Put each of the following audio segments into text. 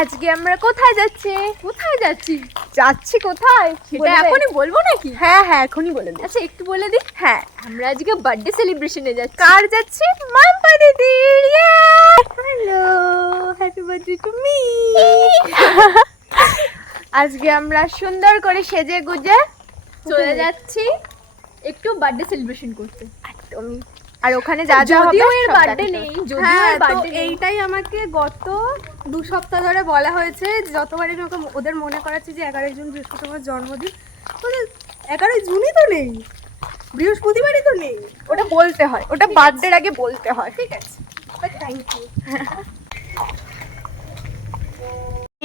আজকে আমরা কোথায় যাচ্ছি? যাচ্ছি কোথায় সেটা এখনই বলবো নাকি? হ্যাঁ হ্যাঁ এখনই বলে দিই। আচ্ছা একটু বলে দিই। হ্যাঁ, আমরা আজকে বার্থডে সেলিব্রেশনে যাচ্ছি। কার যাচ্ছি? মাম্পা দিদির। Hello, happy birthday to me. আজকে আমরা সুন্দর করে সেজে গুজে চলে যাচ্ছি একটু বার্থডে সেলিব্রেশন করতে। একদমই। আর ওখানে যা যা হবে যদিও এর সব বার্থডে দেখাতে নেই, হবে। যদিও হ্যাঁ, এর তো বার্থডে নেই। এইটাই আমাকে গত 2 সপ্তাহ ধরে বলা হয়েছে, যতবার আমি ওদের মনে করাচ্ছি যে 11 জুন বৃহস্পতিবার জন্মদিন, বলে 11 জুনই তো নেই, বৃহস্পতিবারই তো নেই। ওটা বলতে হয়, ওটা বার্থডের আগে বলতে হয়। ঠিক আছে, থ্যাংক ইউ।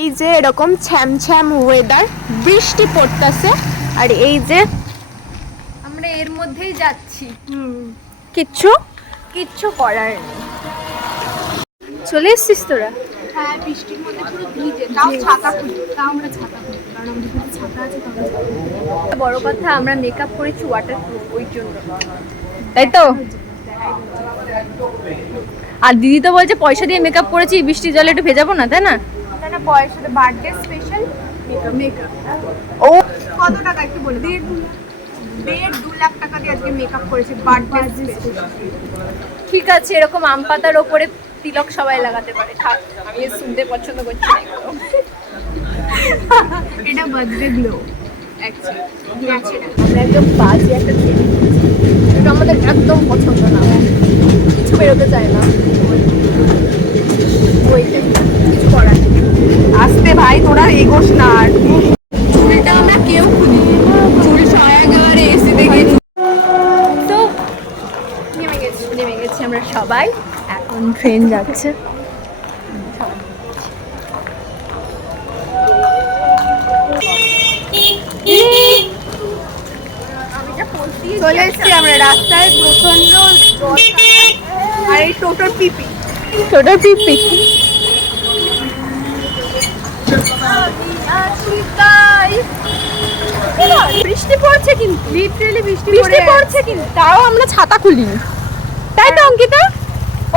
এই যে এরকম ছ্যাম ওয়েদার, বৃষ্টি পড়তেছে, আর এই যে আমরা এর মধ্যেই যাচ্ছি। কিচ্ছু করার নেই। চলে এসছিস তোরা? হ্যাঁ, বৃষ্টির মধ্যে পুরো ভিজে, তাও ছাতা খুলি, তাও আমরা ছাতা খুলি, কারণ আমাদের কাছে ছাতা আছে। তবে বড় কথা আমরা মেকআপ করেছি ওয়াটারপ্রুফ, ওই জন্য। তাই তো। আর দিদি তো বলছে পয়সা দিয়ে মেকআপ করেছি, বৃষ্টির জলে একটু ভেজাবো না, তাই না? না পয়সা, বার্থডে স্পেশাল মেকআপ ও। কত টাকা একটু বলে দিই। 1.5-2 লাখ টাকা দিয়ে আজকে মেকআপ করেছে বার্থডে স্পেশাল। ঠিক আছে, এরকম আম পাতার ওপরে তিলক সবাই লাগাতে পারে। থাক, আমি এর শুনতে পছন্দ করছি না এগুলো। এটা বার্থডে গ্লো অ্যাকচুয়ালি ন্যাচারাল। আমরা একদম বাজে একটা ছেলে, এটা আমাদের একদম পছন্দ না, কিছু বেরোতে চায় না। ওইটাই, কিছু করার নেই। আসতে ভাই, তোরা এগোস না। আর চুলটা আমরা কেউ খুলি, চুল একেবারে এসে দেখে তো নেমে গেছি আমরা সবাই। এখন ট্রেন যাচ্ছে। চলে এসছি আমরা রাস্তায়, প্রচন্ড জল, আর এই টোটোর পিপি। বৃষ্টি পড়ছে কিন্তু, লিটারালি বৃষ্টি পড়ছে কিন্তু, তাও আমরা ছাতা খুলিনি, তাই তো অঙ্কিতা?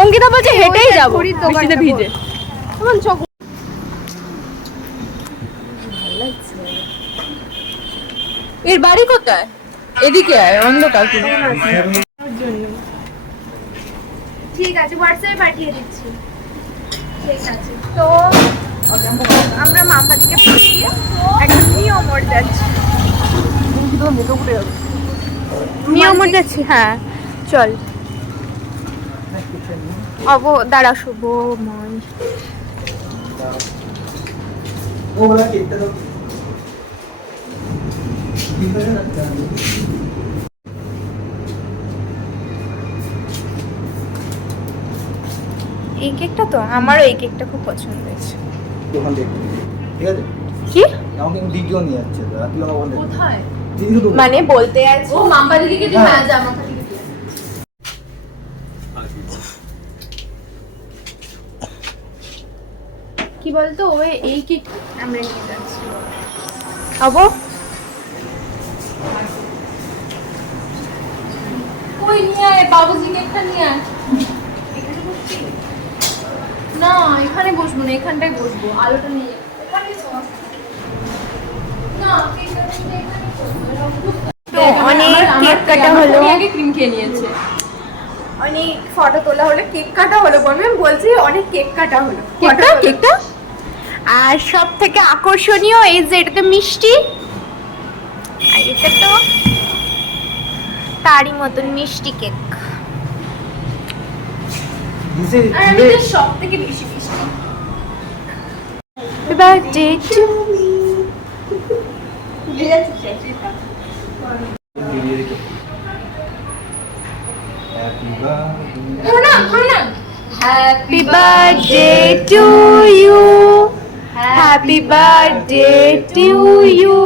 অঙ্কিতা বলছে হেঁটেই যাবো ঘড়ির দোকানটা বৃষ্টিতে ভিজে। কেমন চক। এর বাড়ি কোথায়? এদিকে আয়, অন্ধকার পুরো। ঠিক আছে, হোয়াটসঅ্যাপে পাঠিয়ে দিচ্ছি। ঠিক আছে, তো আমরা মাম্পাদিকে পাঠিয়ে একটা নিয়মর যাচ্ছি। নিয়মর যাচ্ছি, হ্যাঁ চল। দাঁড়া শুভময়। এই কেকটা তো আমারও, এই কেকটা খুব পছন্দ হয়েছে। ওখান থেকে ঠিক আছে, কি আমাকে ভিডিও নিয়ে যাচ্ছে তুই আমার ওখান থেকে কোথায়? দিদি তো মানে বলতে আছে ও মাম্পা দিদিকে দিয়ে, হ্যাঁ যা মাম্পা দিদিকে দিয়ে। কি বলতো, ও এই কেক আমরা নিয়ে যাচ্ছি। খাবো। কই নিয়ে আয়, বাবুজি কেকটা নিয়ে আয়। না এখানে বসবো না, এখানটায় বসবো, আলোটা নিয়ে না, কেকটা নিয়ে এখানে বসবো। তো অনেক কেক কাটা হলো, আগে ক্রিম খেয়ে নিয়েছে। অনেক ফটো তোলা হলো, কেক কাটা হলো। আমি বলছি অনেক কেক কাটা হলো, কেকটা আর সব থেকে আকর্ষণীয় এই যে এটাতে মিষ্টি, আর এটা তো তারই মতন মিষ্টি কেক। দিছে আর আমি তো সব থেকে বেশি মিষ্টি। Happy birthday to me. Happy birthday to you, happy birthday to you,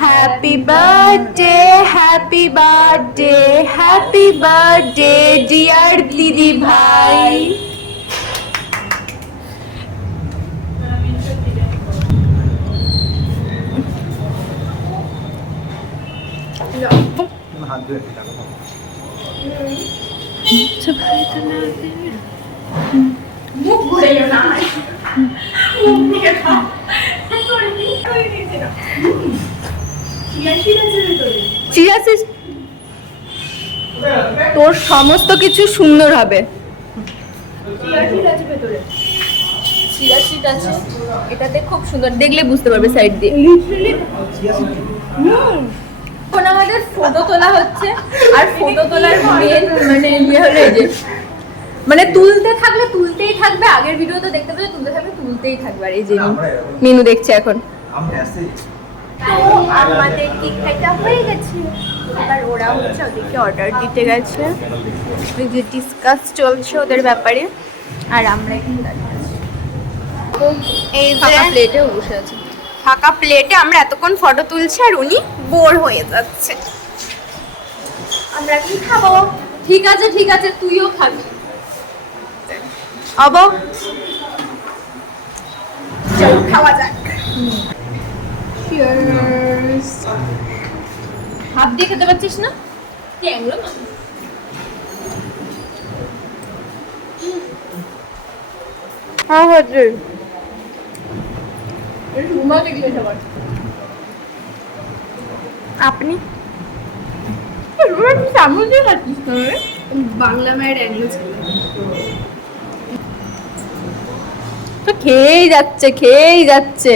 happy birthday, happy birthday, happy birthday dear দিদি ভাই। হাত ধরে টাকা মুখ ঘুরে না, মুখ তোর সমস্ত কিছু সুন্দর হবে। আছে এটাতে খুব সুন্দর, দেখলে বুঝতে পারবে সাইড দিয়ে। এখন আমাদের ফটো তোলা হচ্ছে, আর ফটো তোলার মেন মানে ইয়ে হলো এই যে মানে তুলতে থাকলে তুলতেই থাকবে, আগের ভিডিও তো দেখতে পেলে তুলতে থাকবে তুলতেই থাকবে। আর এই যে মিনু দেখছে এখন। তো আমাদের কেক কাটা হয়ে গেছে, এবার ওরা হচ্ছে ওদেরকে অর্ডার দিতে গেছে, ওই যে ডিসকাস চলছে ওদের ব্যাপারে, আর আমরা এখানে দাঁড়িয়ে আছি। তো এই ফাঁকা যে প্লেটেও বসে আছে। ফাঁকা প্লেটে আমরা এতক্ষণ ফটো তুলছি আর উনি বোর হয়ে যাচ্ছে। আমরা কি খাবো? ঠিক আছে ঠিক আছে, তুইও খাবি। অব চল খাওয়া যাক। Cheers. হাত দিয়ে খেতে পারছিস না? ট্যাংলো না। হ্যাঁ হচ্ছে রুমাল দেখলে সবার। আপনি চামচ দিয়ে খাচ্ছিস না রে? বাংলা মায়ের অ্যাংলো ছিল। তো খেয়েই যাচ্ছে খেয়েই যাচ্ছে।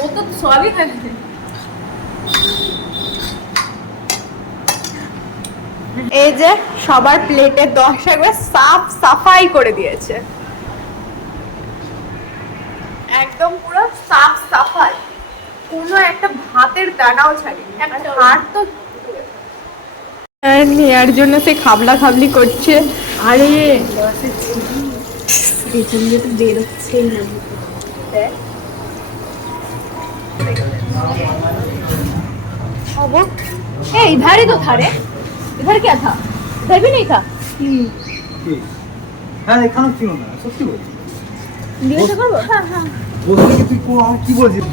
ও তো সবই খাচ্ছে। এই যে সবার প্লেটে 10 একবার সাফ সাফাই করে দিয়েছে, একদম পুরো সাফ সাফাই, কোনো একটা ভাতের দানাও ছাড়ি। একটা ভাত তো নেয়ার জন্য সে খাবলা খাবলি করছে। আরে পেছন দিয়ে তো বেরোচ্ছেই না। ए इधर ही तो था रे, इधर क्या था? इधर भी नहीं था। হ্যাঁ এখানে ছিল না, সত্যি বলছি। জিজ্ঞাসা করবো? বলতে কি তুই আমার কি বলছিস?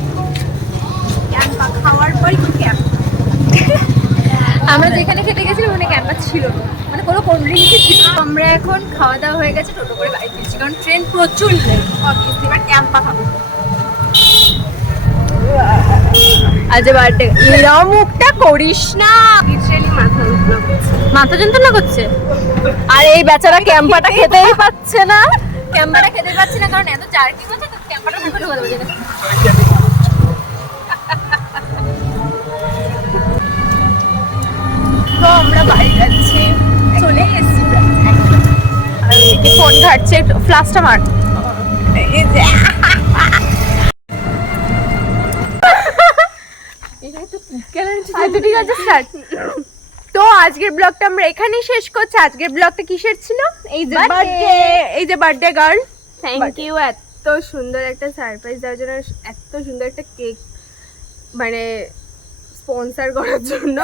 ক্যাম্পা খাওয়ার পরই তো ক্যাম্প। আমরা যেখানে খেতে গেছিলাম ওখানে ক্যাম্পাস ছিল না, মানে কোনো কোল্ড ড্রিঙ্কই ছিল না। আমরা এখন খাওয়া দাওয়া হয়ে গেছে, টোটো করে বাড়ি ফিরছি কারণ ট্রেন প্রচুর নেই। অবভিয়াসলি এবার ক্যাম্পা খাবো। আজ বার্থডে, এরা মুখটা করিস না। লিটারালি মাথা উঠলো। মাথা যন্ত্রণা করছে। আর এই বেচারা ক্যাম্পাটা খেতেই পাচ্ছে না, ক্যাম্পাটা খেতেই পাচ্ছে না কারণ এত জার্কিং হচ্ছে তো ক্যাম্পাটা মুখে ঢোকাতে পারছে না। তো আমরা বাড়ি যাচ্ছি, চলে এসেছি প্রায়। আর ওদিকে ফোন ঘাটছে, ফ্লাশটা মার। এই যে আচ্ছা ঠিক আছে স্টার্ট। তো আজকের ব্লগটা আমরা এখানেই শেষ করছি। আজকের ব্লগটা কিসের ছিল? এই যে বার্থডে, এই যে বার্থডে গার্ল, থ্যাংক ইউ এত সুন্দর একটা সারপ্রাইজ দেওয়ার জন্য, এত সুন্দর একটা কেক মানে স্পন্সর করার জন্য।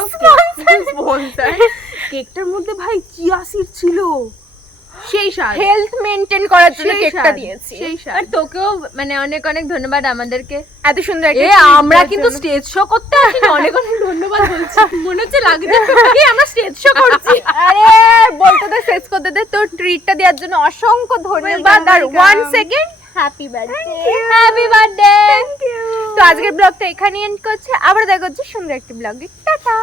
স্পন্সর কেকটার মধ্যে ভাই চিয়া সিড ছিল, সেই স্বাদ, হেলথ মেইনটেইন করার জন্য সেই কেকটা স্বাদ, দিয়েছি। সেই স্বাদ। আর তোকেও মানে অনেক অনেক ধন্যবাদ আমাদেরকে। এত সুন্দর একটা এ treat আমরা দেওয়ার কিন্তু জন্য। স্টেজ শো করতে আসিনি, অনেক অনেক ধন্যবাদ বলছি। মনে হচ্ছে লাগছে কি আমরা স্টেজ শো করছি। আরে বলতে দে, শেষ করতে দে। তোর ট্রিটটা দেওয়ার জন্য অসংখ্য ধন্যবাদ। আর welcome. 1 second happy birthday. Happy birthday. তো আজকের ব্লগটা এখানেই এন্ড করছে, আবার দেখা হচ্ছে সুন্দর একটা ব্লগে। টাটা।